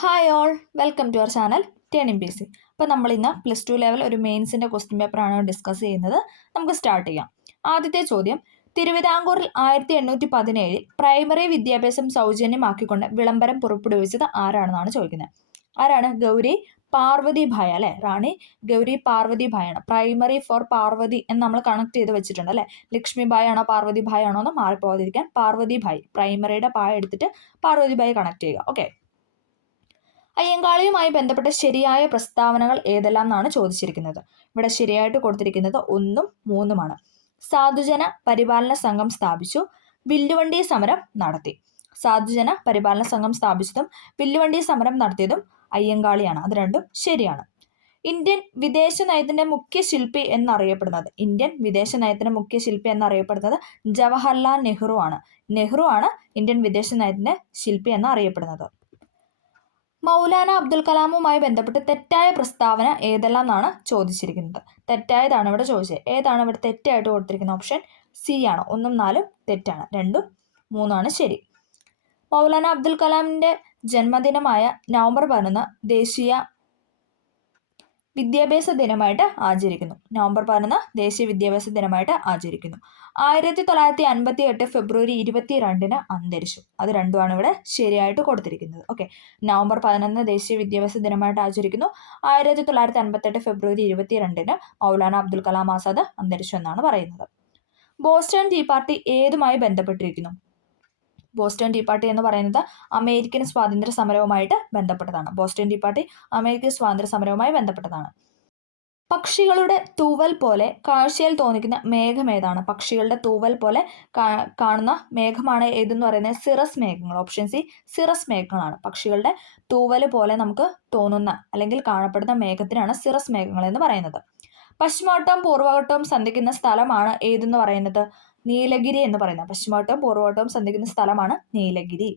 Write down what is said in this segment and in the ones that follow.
Hi all, welcome to our channel turning P C. അപ്പോൾ നമ്മൾ ഇന്ന് +2 ലെവൽ ഒരു മെയിൻസിൻ്റെ ക്വസ്റ്റ്യൻ പേപ്പറാണ് ഡിസ്കസ് ചെയ്യുന്നത്. നമുക്ക് സ്റ്റാർട്ട് ചെയ്യാം. ആദ്യത്തെ ചോദ്യം: തിരുവിതാംകൂറിൽ 1817 പ്രൈമറി വിദ്യാഭ്യാസം സൗജന്യമാക്കിക്കൊണ്ട് വിളംബരം പുറപ്പെടുവിച്ചത് ആരാണെന്നാണ് ചോദിക്കുന്നത്. ആരാണ്? ഗൗരി പാർവതി ഭായ് അല്ലേ? റാണി ഗൗരി പാർവതി ഭായാണ്. പ്രൈമറി ഫോർ പാർവതി എന്ന് നമ്മൾ കണക്ട് ചെയ്ത് വെച്ചിട്ടുണ്ട് അല്ലേ? ലക്ഷ്മി ഭായ് ആണോ പാർവതി ഭായ് ആണോ എന്ന് മാറിപ്പോകാതിരിക്കാൻ പാർവതി ഭായ്, പ്രൈമറിയുടെ പായ എടുത്തിട്ട് പാർവതി ഭായ് കണക്ട് ചെയ്യുക. ഓക്കെ. അയ്യങ്കാളിയുമായി ബന്ധപ്പെട്ട ശരിയായ പ്രസ്താവനകൾ ഏതെല്ലാം എന്നാണ് ചോദിച്ചിരിക്കുന്നത്. ഇവിടെ ശരിയായിട്ട് കൊടുത്തിരിക്കുന്നത് 1ഉം 3ഉമാണ്. സാധുജന പരിപാലന സംഘം സ്ഥാപിച്ചു, വില്ലുവണ്ടി സമരം നടത്തി. സാധുജന പരിപാലന സംഘം സ്ഥാപിച്ചതും വില്ലുവണ്ടി സമരം നടത്തിയതും അയ്യങ്കാളിയാണ്. അത് രണ്ടും ശരിയാണ്. ഇന്ത്യൻ വിദേശ നയത്തിന്റെ മുഖ്യ ശില്പി എന്നറിയപ്പെടുന്നത് ജവഹർലാൽ നെഹ്റു ആണ്. ഇന്ത്യൻ വിദേശ നയത്തിന്റെ ശില്പി എന്നറിയപ്പെടുന്നത്. മൗലാന അബ്ദുൽ കലാമുമായി ബന്ധപ്പെട്ട് തെറ്റായ പ്രസ്താവന ഏതെല്ലാം എന്നാണ് ചോദിച്ചിരിക്കുന്നത്. തെറ്റായതാണ് ഇവിടെ ചോദിച്ചത്. ഏതാണ് ഇവിടെ തെറ്റായിട്ട് കൊടുത്തിരിക്കുന്നത്? ഓപ്ഷൻ സി ആണ്. 1ഉം 4ഉം തെറ്റാണ്, 2ഉം 3ഉമാണ് ശരി. മൗലാന അബ്ദുൽ കലാമിന്റെ ജന്മദിനമായ നവംബർ 11 ദേശീയ വിദ്യാഭ്യാസ ദിനമായിട്ട് ആചരിക്കുന്നു. 1958 ഫെബ്രുവരി 22 അന്തരിച്ചു. അത് രണ്ടുമാണ് ഇവിടെ ശരിയായിട്ട് കൊടുത്തിരിക്കുന്നത്. ഓക്കെ. നവംബർ 11 ദേശീയ വിദ്യാഭ്യാസ ദിനമായിട്ട് ആചരിക്കുന്നു. 1958 ഫെബ്രുവരി 22 മൗലാന അബ്ദുൽ കലാം ആസാദ് അന്തരിച്ചു എന്നാണ് പറയുന്നത്. ബോസ്റ്റൺ ടീ പാർട്ടി ഏതുമായി ബന്ധപ്പെട്ടിരിക്കുന്നു? ബോസ്റ്റൺ ടീ പാർട്ടി എന്ന് പറയുന്നത് അമേരിക്കൻ സ്വാതന്ത്ര്യ സമരവുമായിട്ട് ബന്ധപ്പെട്ടതാണ്. പക്ഷികളുടെ തൂവൽ പോലെ കാഴ്ചയിൽ തോന്നിക്കുന്ന മേഘം ഏതാണ്? പക്ഷികളുടെ തൂവൽ പോലെ കാണുന്ന മേഘമാണ് ഏതെന്ന് പറയുന്നത്? സിറസ് മേഘങ്ങൾ. ഓപ്ഷൻ സി സിറസ് മേഘങ്ങളാണ്. പക്ഷികളുടെ തൂവൽ പോലെ നമുക്ക് തോന്നുന്ന അല്ലെങ്കിൽ കാണപ്പെടുന്ന മേഘത്തിനാണ് സിറസ് മേഘങ്ങൾ എന്ന് പറയുന്നത്. പശ്ചിമഘട്ടവും പൂർവ്വഘട്ടവും സന്ധിക്കുന്ന സ്ഥലമാണ് ഏതെന്ന് പറയുന്നത്? നീലഗിരി എന്ന് പറയുന്നത്. പശ്ചിമഘട്ടവും പൂർവ്വഘട്ടവും സന്ധിക്കുന്ന സ്ഥലമാണ് നീലഗിരി.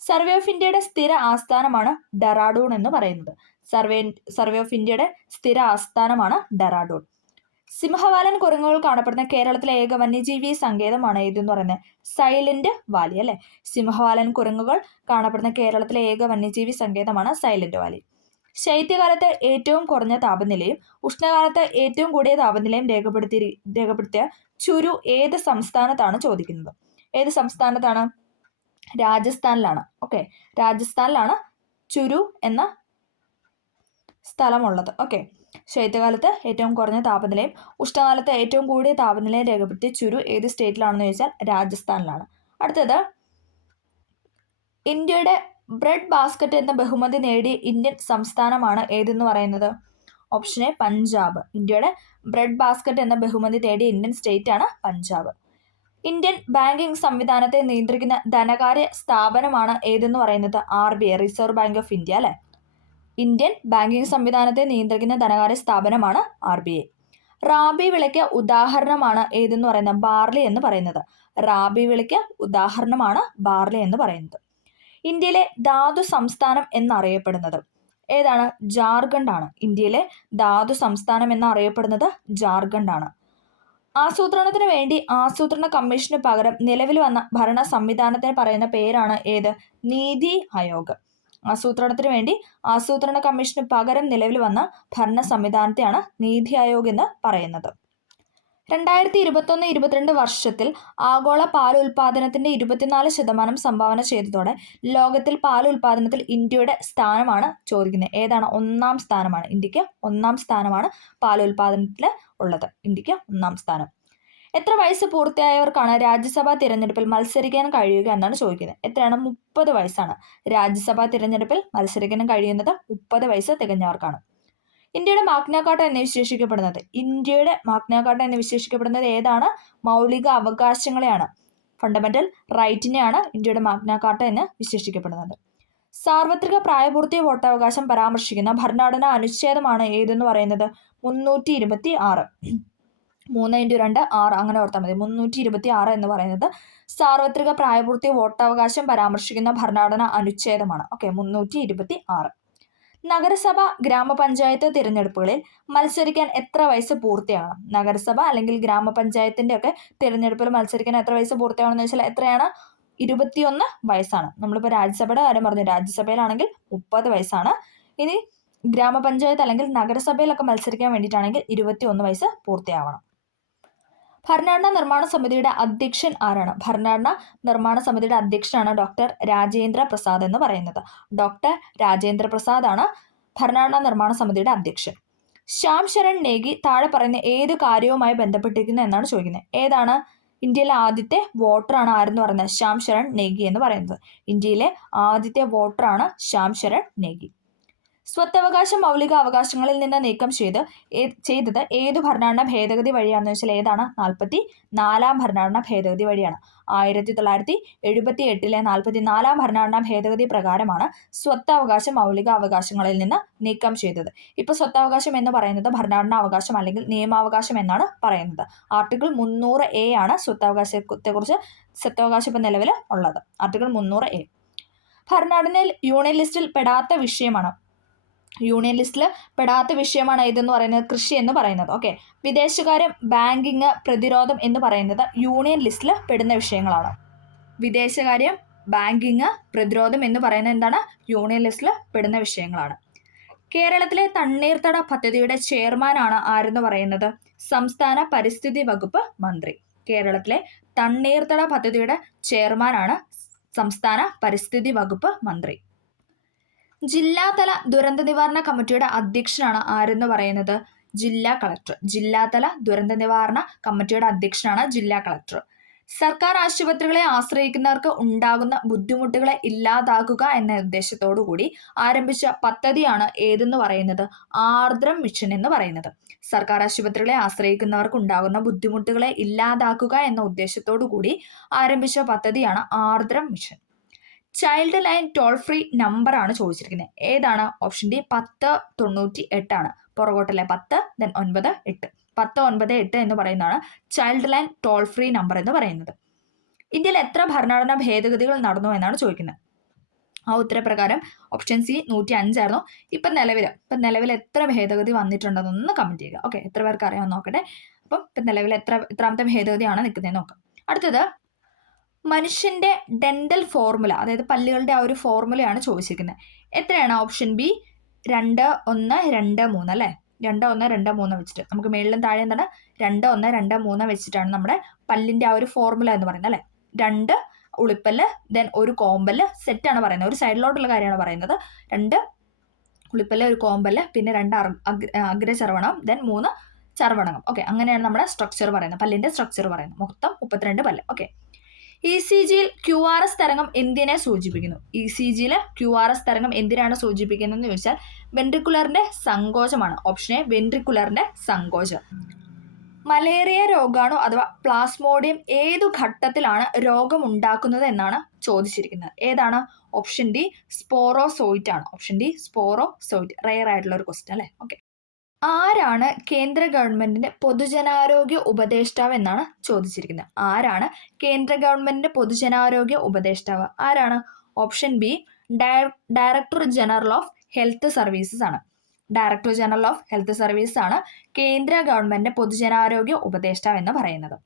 സർവേ ഓഫ് ഇന്ത്യയുടെ സ്ഥിര ആസ്ഥാനമാണ് ഡെറാഡൂൺ എന്ന് പറയുന്നത്. സർവേ ഓഫ് ഇന്ത്യയുടെ സ്ഥിര ആസ്ഥാനമാണ് ഡെറാഡൂൺ. സിംഹവാലൻ കുരങ്ങുകൾ കാണപ്പെടുന്ന കേരളത്തിലെ ഏക വന്യജീവി സങ്കേതമാണ് ഏതെന്ന് പറയുന്നത്? സൈലന്റ് വാലി അല്ലെ? സിംഹവാലൻ കുരങ്ങുകൾ കാണപ്പെടുന്ന കേരളത്തിലെ ഏക വന്യജീവി സങ്കേതമാണ് സൈലന്റ് വാലി. ശൈത്യകാലത്ത് ഏറ്റവും കുറഞ്ഞ താപനിലയും ഉഷ്ണകാലത്ത് ഏറ്റവും കൂടിയ താപനിലയും രേഖപ്പെടുത്തിയ ചുരു ഏത് സംസ്ഥാനത്താണ് ചോദിക്കുന്നത്? ഏത് സംസ്ഥാനത്താണ്? രാജസ്ഥാനിലാണ്. ഓക്കെ. രാജസ്ഥാനിലാണ് ചുരു എന്ന സ്ഥലമുള്ളത്. ഓക്കെ. ശൈത്യകാലത്ത് ഏറ്റവും കുറഞ്ഞ താപനിലയും ഉഷ്ണകാലത്ത് ഏറ്റവും കൂടിയ താപനിലയും രേഖപ്പെടുത്തിയ ചുരു ഏത് സ്റ്റേറ്റിലാണെന്ന് ചോദിച്ചാൽ രാജസ്ഥാനിലാണ്. അടുത്തത്: ഇന്ത്യയുടെ ബ്രെഡ് ബാസ്ക്കറ്റ് എന്ന ബഹുമതി നേടിയ ഇന്ത്യൻ സംസ്ഥാനമാണ് ഏതെന്ന് പറയുന്നത്? Option A Punjab. ഇന്ത്യയുടെ ബ്രെഡ് ബാസ്ക്കറ്റ് എന്ന ബഹുമതി നേടിയ ഇന്ത്യൻ സ്റ്റേറ്റ് ആണ് പഞ്ചാബ്. ഇന്ത്യൻ ബാങ്കിംഗ് സംവിധാനത്തെ നിയന്ത്രിക്കുന്ന ധനകാര്യ സ്ഥാപനമാണ് ഏതെന്ന് പറയുന്നത്? RBI, reserve bank of India അല്ലെ? ഇന്ത്യൻ ബാങ്കിംഗ് സംവിധാനത്തെ നിയന്ത്രിക്കുന്ന ധനകാര്യ സ്ഥാപനമാണ് RBI. റാബി വിളയ്ക്ക് ഉദാഹരണമാണ് ഏതെന്ന് പറയുന്നത്? ബാർലി എന്ന് പറയുന്നത്. റാബി വിളയ്ക്ക് ഉദാഹരണമാണ് ബാർലി എന്ന് പറയുന്നത്. ഇന്ത്യയിലെ ധാതു സംസ്ഥാനം എന്നറിയപ്പെടുന്നത് ഏതാണ്? ജാർഖണ്ഡ് ആണ്. ഇന്ത്യയിലെ ധാതു സംസ്ഥാനം എന്നറിയപ്പെടുന്നത് ജാർഖണ്ഡ് ആണ്. ആസൂത്രണത്തിന് വേണ്ടി ആസൂത്രണ കമ്മീഷന് പകരം നിലവിൽ വന്ന ഭരണ സംവിധാനത്തിന് പറയുന്ന പേരാണ് ഏത്? നീതി ആയോഗ്. ആസൂത്രണത്തിന് വേണ്ടി ആസൂത്രണ കമ്മീഷന് പകരം നിലവിൽ വന്ന ഭരണ സംവിധാനത്തെയാണ് നീതി ആയോഗ് എന്ന് പറയുന്നത്. 2021-22 വർഷത്തിൽ ആഗോള പാൽ ഉൽപാദനത്തിന്റെ 24% സംഭാവന ചെയ്തതോടെ ലോകത്തിൽ പാൽ ഉൽപാദനത്തിൽ ഇന്ത്യയുടെ സ്ഥാനമാണ് ചോദിക്കുന്നത്. ഏതാണ്? 1ാം സ്ഥാനമാണ്. ഇന്ത്യക്ക് 1ാം സ്ഥാനമാണ് പാൽ ഉൽപാദനത്തിൽ ഉള്ളത്. ഇന്ത്യക്ക് 1ാം സ്ഥാനം. എത്ര വയസ്സ് പൂർത്തിയായവർക്കാണ് രാജ്യസഭാ തിരഞ്ഞെടുപ്പിൽ മത്സരിക്കാൻ കഴിയുക എന്നാണ് ചോദിക്കുന്നത്. എത്രയാണ്? 30 വയസ്സാണ്. രാജ്യസഭാ തിരഞ്ഞെടുപ്പിൽ മത്സരിക്കാൻ കഴിയുന്നത് 30 വയസ്സ് തികഞ്ഞവർക്കാണ്. ഇന്ത്യയുടെ മാഗ്ന കാർട്ട എന്ന് വിശേഷിക്കപ്പെടുന്നത് ഏതാണ്? മൗലിക അവകാശങ്ങളെയാണ്. ഫണ്ടമെന്റൽ റൈറ്റിനെയാണ് ഇന്ത്യയുടെ മാഗ്ന കാർട്ട എന്ന് വിശേഷിക്കപ്പെടുന്നത്. സാർവത്രിക പ്രായപൂർത്തി വോട്ടവകാശം പരാമർശിക്കുന്ന ഭരണഘടനാ അനുച്ഛേദമാണ് ഏതെന്ന് പറയുന്നത്? 326. 3x2 6 അങ്ങനെ ഓർത്താൽ മതി. 326 എന്ന് പറയുന്നത് സാർവത്രിക പ്രായപൂർത്തി വോട്ടവകാശം പരാമർശിക്കുന്ന ഭരണഘടനാ അനുച്ഛേദമാണ്. ഓക്കെ. 326. നഗരസഭ ഗ്രാമപഞ്ചായത്ത് തിരഞ്ഞെടുപ്പുകളിൽ മത്സരിക്കാൻ എത്ര വയസ്സ് പൂർത്തിയാകണം? നഗരസഭ അല്ലെങ്കിൽ ഗ്രാമപഞ്ചായത്തിന്റെ ഒക്കെ തിരഞ്ഞെടുപ്പിൽ മത്സരിക്കാൻ എത്ര വയസ്സ് പൂർത്തിയാകണം എന്ന് വെച്ചാൽ എത്രയാണ്? 21 വയസ്സാണ്. നമ്മളിപ്പോൾ രാജ്യസഭയുടെ കാര്യം പറഞ്ഞു, രാജ്യസഭയിലാണെങ്കിൽ 30 വയസ്സാണ്. ഇനി ഗ്രാമപഞ്ചായത്ത് അല്ലെങ്കിൽ നഗരസഭയിലൊക്കെ മത്സരിക്കാൻ വേണ്ടിയിട്ടാണെങ്കിൽ 21 വയസ്സ് പൂർത്തിയാവണം. ഭരണഘടനാ നിർമ്മാണ സമിതിയുടെ അധ്യക്ഷൻ ആരാണ്? ഭരണഘടനാ നിർമ്മാണ സമിതിയുടെ അധ്യക്ഷനാണ് ഡോക്ടർ രാജേന്ദ്ര പ്രസാദ് എന്ന് പറയുന്നത്. ഡോക്ടർ രാജേന്ദ്ര പ്രസാദ് ആണ് ഭരണഘടനാ നിർമ്മാണ സമിതിയുടെ അധ്യക്ഷൻ. ശ്യാം ശരൺ നേഗി താഴെ പറയുന്ന ഏത് കാര്യവുമായി ബന്ധപ്പെട്ടിരിക്കുന്നു എന്നാണ് ചോദിക്കുന്നത്. ഏതാണ്? ഇന്ത്യയിലെ ആദ്യത്തെ വോട്ടറാണ് ആരെന്ന് പറയുന്നത്? ശ്യാം ശരൺ നേഗി എന്ന് പറയുന്നത്. ഇന്ത്യയിലെ ആദ്യത്തെ വോട്ടറാണ് ശ്യാം ശരൺ നേഗി. സ്വത്തവകാശം മൗലിക അവകാശങ്ങളിൽ നിന്ന് നീക്കം ചെയ്തത് ഏതു ഭരണഘടനാ ഭേദഗതി വഴിയാണെന്ന് വെച്ചാൽ ഏതാണ്? 44-ാം ഭരണഘടനാ ഭേദഗതി വഴിയാണ്. 1978 44-ാം ഭരണഘടനാ ഭേദഗതി പ്രകാരമാണ് സ്വത്തവകാശം മൗലിക അവകാശങ്ങളിൽ നിന്ന് നീക്കം ചെയ്തത്. ഇപ്പോൾ സ്വത്തവകാശം എന്ന് പറയുന്നത് ഭരണഘടനാ അവകാശം അല്ലെങ്കിൽ നിയമാവകാശം എന്നാണ് പറയുന്നത്. ആർട്ടിക്കിൾ 300A ആണ് സ്വത്തവകാശം ഇപ്പം നിലവിൽ ഉള്ളത്. Article 300A. ഭരണഘടനയിൽ യൂണിയൻ ലിസ്റ്റിൽ പെടാത്ത വിഷയമാണ് ഇതെന്ന് പറയുന്നത് കൃഷി എന്ന് പറയുന്നത്. ഓക്കെ. വിദേശകാര്യം, ബാങ്കിങ്, പ്രതിരോധം എന്ന് പറയുന്നത് യൂണിയൻ ലിസ്റ്റിൽ പെടുന്ന വിഷയങ്ങളാണ്. വിദേശകാര്യം, ബാങ്കിങ്, പ്രതിരോധം എന്ന് പറയുന്നത് എന്താണ്? യൂണിയൻ ലിസ്റ്റിൽ പെടുന്ന വിഷയങ്ങളാണ്. കേരളത്തിലെ തണ്ണീർത്തട പദ്ധതിയുടെ ചെയർമാനാണ് ആരെന്ന് പറയുന്നത്? സംസ്ഥാന പരിസ്ഥിതി വകുപ്പ് മന്ത്രി. കേരളത്തിലെ തണ്ണീർത്തട പദ്ധതിയുടെ ചെയർമാനാണ് സംസ്ഥാന പരിസ്ഥിതി വകുപ്പ് മന്ത്രി. ജില്ലാതല ദുരന്ത നിവാരണ കമ്മിറ്റിയുടെ അധ്യക്ഷനാണ് ആരെന്ന് പറയുന്നത്? ജില്ലാ കളക്ടർ. ജില്ലാതല ദുരന്ത നിവാരണ കമ്മിറ്റിയുടെ അധ്യക്ഷനാണ് ജില്ലാ കളക്ടർ. സർക്കാർ ആശുപത്രികളെ ആശ്രയിക്കുന്നവർക്ക് ഉണ്ടാകുന്ന ബുദ്ധിമുട്ടുകളെ ഇല്ലാതാക്കുക എന്ന ഉദ്ദേശത്തോടു കൂടി ആരംഭിച്ച പദ്ധതിയാണ് ഏതെന്ന് പറയുന്നത്? ആർദ്രം മിഷൻ എന്ന് പറയുന്നത്. സർക്കാർ ആശുപത്രികളെ ആശ്രയിക്കുന്നവർക്ക് ഉണ്ടാകുന്ന ബുദ്ധിമുട്ടുകളെ ഇല്ലാതാക്കുക എന്ന ഉദ്ദേശത്തോടു കൂടി ആരംഭിച്ച പദ്ധതിയാണ് Aardram mission. Child line toll free number ആണ് ചോദിച്ചിരിക്കുന്നത്. ഏതാണ്? ഓപ്ഷൻ ഡി 1098 ആണ്. പുറകോട്ടല്ലേ 10 then 9 8 1098 എന്ന് പറയുന്നതാണ് child line toll free number എന്ന് പറയുന്നത്. ഇന്ത്യയിൽ എത്ര ഭരണഘടനാ ഭേദഗതികൾ നടന്നു എന്നാണ് ചോദിക്കുന്നത്. ആ ഉത്തരപ്രകാരം ഓപ്ഷൻ സി 105 ആയിരുന്നു. ഇപ്പം നിലവിൽ എത്ര ഭേദഗതി വന്നിട്ടുണ്ടെന്നൊന്ന് കമന്റ് ചെയ്യുക. ഓക്കെ, എത്ര പേർക്ക് അറിയാമെന്ന് നോക്കട്ടെ. അപ്പം ഇപ്പം നിലവിൽ എത്രാമത്തെ ഭേദഗതിയാണ് നിൽക്കുന്നതെന്ന് നോക്കാം. അടുത്തത് മനുഷ്യന്റെ ഡെന്റൽ ഫോർമുല, അതായത് പല്ലുകളുടെ ആ ഒരു ഫോർമുലയാണ് ചോദിച്ചിരിക്കുന്നത്. എത്രയാണ്? ഓപ്ഷൻ ബി 2 1 2 3 അല്ലേ? 2 1 2 3 വെച്ചിട്ട് നമുക്ക് മേളിലും താഴെ എന്താണ് 2 1 2 3 വെച്ചിട്ടാണ് നമ്മുടെ പല്ലിന്റെ ആ ഒരു ഫോർമുല എന്ന് പറയുന്നത് അല്ലേ? 2 ഉളിപ്പല്ല്, ദെൻ ഒരു കോമ്പല്ല്, സെറ്റാണ് പറയുന്നത്. ഒരു സൈഡിലോട്ടുള്ള കാര്യമാണ് പറയുന്നത്. 2 ഉളിപ്പല്ല്, ഒരു കോമ്പല്ല്, പിന്നെ 2 അഗ്രചർവണം, ദെൻ 3 ചർവണകം. ഓക്കെ, അങ്ങനെയാണ് നമ്മുടെ സ്ട്രക്ചർ പറയുന്നത്, പല്ലിന്റെ സ്ട്രക്ചർ പറയുന്നത്. മൊത്തം 32 പല്ല്. ഓക്കെ. ECGയിൽ QRS തരംഗം എന്തിനെ സൂചിപ്പിക്കുന്നു? ECGയിൽ QRS തരംഗം എന്തിനാണ് സൂചിപ്പിക്കുന്നതെന്ന് ചോദിച്ചാൽ വെൻട്രിക്കുലറിന്റെ സങ്കോചമാണ്. ഓപ്ഷൻ എ വെൻട്രിക്കുലറിന്റെ സങ്കോചം. മലേറിയ രോഗാണു അഥവാ പ്ലാസ്മോഡിയം ഏതു ഘട്ടത്തിലാണ് രോഗം ഉണ്ടാക്കുന്നത് എന്നാണ് ചോദിച്ചിരിക്കുന്നത്. ഏതാണ്? ഓപ്ഷൻ ഡി സ്പോറോസോയിറ്റ് ആണ്. Option D സ്പോറോസോയിറ്റ്. റെയർ ആയിട്ടുള്ള ഒരു ക്വസ്റ്റ്യൻ അല്ലേ? ഓക്കെ. ആരാണ് കേന്ദ്ര ഗവൺമെന്റിന്റെ പൊതുജനാരോഗ്യ ഉപദേഷ്ടാവ് എന്നാണ് ചോദിച്ചിരിക്കുന്നത്. ആരാണ് കേന്ദ്ര ഗവൺമെന്റിന്റെ പൊതുജനാരോഗ്യ ഉപദേഷ്ടാവ്? ആരാണ്? Option B director general of health services ആണ്. Director general of health services ആണ് കേന്ദ്ര ഗവൺമെന്റിന്റെ പൊതുജനാരോഗ്യ ഉപദേഷ്ടാവ് എന്ന് പറയുന്നത്.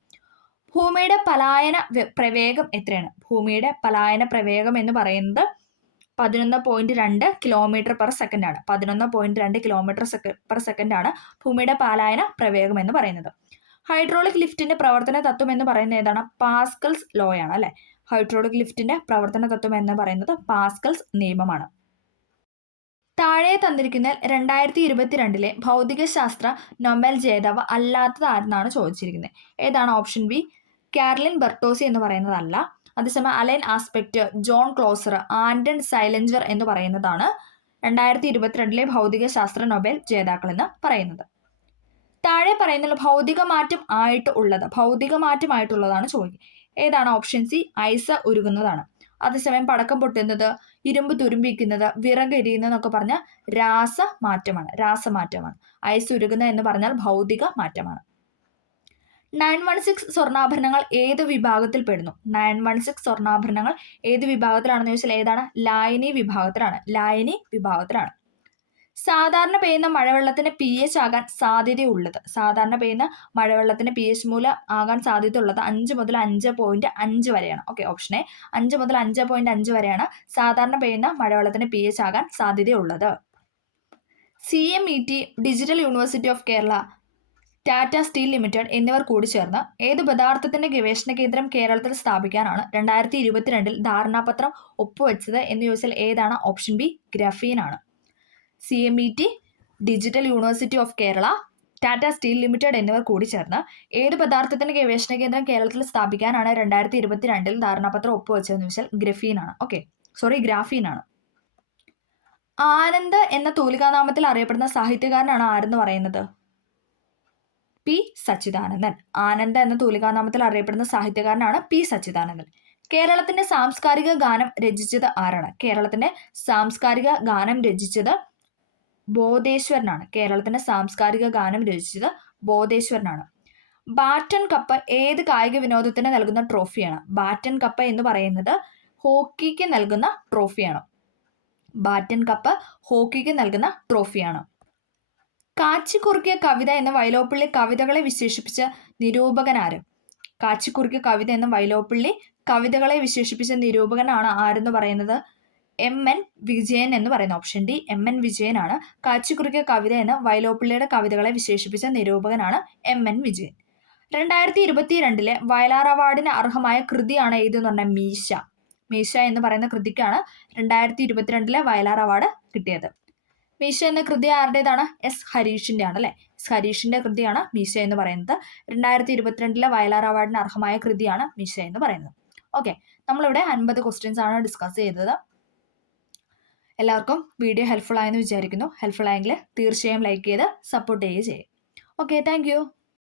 ഭൂമിയുടെ പലായന പ്രവേഗം എത്രയാണ്? ഭൂമിയുടെ പലായന പ്രവേഗം എന്ന് പറയുന്നത് 11.2 കിലോമീറ്റർ പെർ സെക്കൻഡ് ആണ്. 11.2 കിലോമീറ്റർ പെർ സെക്കൻഡ് ആണ് ഭൂമിയുടെ പലായന പ്രവേഗം എന്ന് പറയുന്നത്. ഹൈഡ്രോളിക് ലിഫ്റ്റിന്റെ പ്രവർത്തന തത്വം എന്ന് പറയുന്നത് ഏതാണ്? പാസ്കൽസ് ലോ ആണ് അല്ലെ? ഹൈഡ്രോളിക് ലിഫ്റ്റിന്റെ പ്രവർത്തന തത്വം എന്ന് പറയുന്നത് പാസ്കൽസ് നിയമമാണ്. താഴെ തന്നിരിക്കുന്ന 2022 ഭൗതികശാസ്ത്ര നൊബേൽ ജേതാവ് അല്ലാത്തത് ആരെന്നാണ് ചോദിച്ചിരിക്കുന്നത്. ഏതാണ്? ഓപ്ഷൻ ബി കാർലിൻ ബെർട്ടോസി എന്ന് പറയുന്നതല്ല. അതേസമയം അലൈൻ ആസ്പെക്ട്, ജോൺ ക്ലോസർ, ആൻഡൺ സൈലഞ്ചർ എന്ന് പറയുന്നതാണ് 2022 ഭൗതികശാസ്ത്ര നൊബേൽ ജേതാക്കൾ എന്ന് പറയുന്നത്. താഴെ പറയുന്ന ഭൗതികമാറ്റമായിട്ടുള്ളതാണ് ചോദിക്കുക. ഏതാണ്? ഓപ്ഷൻ സി ഐസ് ഉരുകുന്നതാണ്. അതേസമയം പടക്കം പൊട്ടുന്നത്, ഇരുമ്പ് തുരുമ്പിക്കുന്നത്, വിറകരിയുന്നതെന്നൊക്കെ പറഞ്ഞാൽ രാസമാറ്റമാണ്. ഐസ് ഉരുകുന്ന എന്ന് പറഞ്ഞാൽ ഭൗതിക മാറ്റമാണ്. 916 സ്വർണ്ണാഭരണങ്ങൾ ഏത് വിഭാഗത്തിൽ പെടുന്നു? 916 സ്വർണ്ണാഭരണങ്ങൾ ഏത് വിഭാഗത്തിലാണെന്ന് ചോദിച്ചാൽ ഏതാണ്? ലായനി വിഭാഗത്തിലാണ്. സാധാരണ പെയ്യുന്ന മഴവെള്ളത്തിന് pH ആകാൻ സാധ്യതയുള്ളത്, സാധാരണ പെയ്യുന്ന മഴവെള്ളത്തിന് pH മൂല്യം ആകാൻ സാധ്യതയുള്ളത് 5 മുതൽ 5.5 വരെയാണ്. ഓക്കെ, ഓപ്ഷൻ എ 5 മുതൽ 5.5 വരെയാണ് സാധാരണ പെയ്യുന്ന മഴവെള്ളത്തിന് pH ആകാൻ സാധ്യതയുള്ളത്. CMET, digital university of Kerala, Tata steel limited എന്നിവർ കൂടി ചേർന്ന് ഏത് പദാർത്ഥത്തിന്റെ ഗവേഷണ കേന്ദ്രം കേരളത്തിൽ സ്ഥാപിക്കാനാണ് 2022 ധാരണാപത്രം ഒപ്പുവെച്ചത് എന്ന് ചോദിച്ചാൽ ഏതാണ്? ഓപ്ഷൻ ബി ഗ്രഫീൻ ആണ്. CMET, digital university of Kerala, Tata steel limited എന്നിവർ കൂടി ചേർന്ന് ഏത് പദാർത്ഥത്തിന്റെ ഗവേഷണ കേന്ദ്രം കേരളത്തിൽ സ്ഥാപിക്കാനാണ് 2022 ധാരണാപത്രം ഒപ്പുവെച്ചതെന്ന് ചോദിച്ചാൽ ഗ്രഫീൻ ആണ്. ഗ്രാഫീൻ ആണ്. ആനന്ദ് എന്ന തൂലികാനാമത്തിൽ അറിയപ്പെടുന്ന സാഹിത്യകാരനാണ് ആരെന്ന് പറയുന്നത്? പി സച്ചിദാനന്ദൻ. ആനന്ദ് എന്ന തൂലികാനാമത്തിൽ അറിയപ്പെടുന്ന സാഹിത്യകാരനാണ് പി സച്ചിദാനന്ദൻ. കേരളത്തിന്റെ സാംസ്കാരിക ഗാനം രചിച്ചത് ആരാണ്? കേരളത്തിന്റെ സാംസ്കാരിക ഗാനം രചിച്ചത് ബോധേശ്വരനാണ്. കേരളത്തിന്റെ സാംസ്കാരിക ഗാനം രചിച്ചത് ബോധേശ്വരനാണ്. ബാറ്റൺ കപ്പ് ഏത് കായിക വിനോദത്തിന് നൽകുന്ന ട്രോഫിയാണ്? ബാറ്റൺ കപ്പ് എന്ന് പറയുന്നത് ഹോക്കിക്ക് നൽകുന്ന ട്രോഫിയാണ്. ബാറ്റൺ കപ്പ് ഹോക്കിക്ക് നൽകുന്ന ട്രോഫിയാണ്. കാച്ചിക്കുറുക്കിയ കവിത എന്ന വൈലോപ്പിള്ളി കവിതകളെ വിശേഷിപ്പിച്ച നിരൂപകനാര്? കാച്ചിക്കുറുക്കിയ കവിത എന്ന വൈലോപ്പിള്ളി കവിതകളെ വിശേഷിപ്പിച്ച നിരൂപകനാണ് ആരെന്ന് പറയുന്നത്? MN വിജയൻ എന്ന് പറയുന്ന. ഓപ്ഷൻ ഡി MN വിജയനാണ്. കാച്ചിക്കുറുക്കിയ കവിത എന്ന വൈലോപ്പിള്ളിയുടെ കവിതകളെ വിശേഷിപ്പിച്ച നിരൂപകനാണ് MN വിജയൻ. 2022 വയലാർ അവാർഡിന് അർഹമായ കൃതിയാണ് ഏതെന്ന് പറഞ്ഞാൽ മീശ. മീശ എന്ന് പറയുന്ന കൃതിക്കാണ് 2022 വയലാർ അവാർഡ് കിട്ടിയത്. മീശ എന്ന കൃതി ആരുടേതാണ്? എസ് ഹരീഷിന്റെ ആണ് അല്ലെ. എസ് ഹരീഷിന്റെ കൃതിയാണ് മീശ എന്ന് പറയുന്നത്. 2022 വയലാർ അവാർഡിന് അർഹമായ കൃതിയാണ് മീശ എന്ന് പറയുന്നത്. ഓക്കെ, നമ്മളിവിടെ 50 ക്വസ്റ്റ്യൻസ് ആണ് ഡിസ്കസ് ചെയ്തത്. എല്ലാവർക്കും വീഡിയോ ഹെൽപ്ഫുൾ ആയെന്ന് വിചാരിക്കുന്നു. ഹെൽപ്ഫുൾ ആയെങ്കിൽ തീർച്ചയായും ലൈക്ക് ചെയ്ത് സപ്പോർട്ട് ചെയ്യുക ചെയ്യും. Okay, thank you.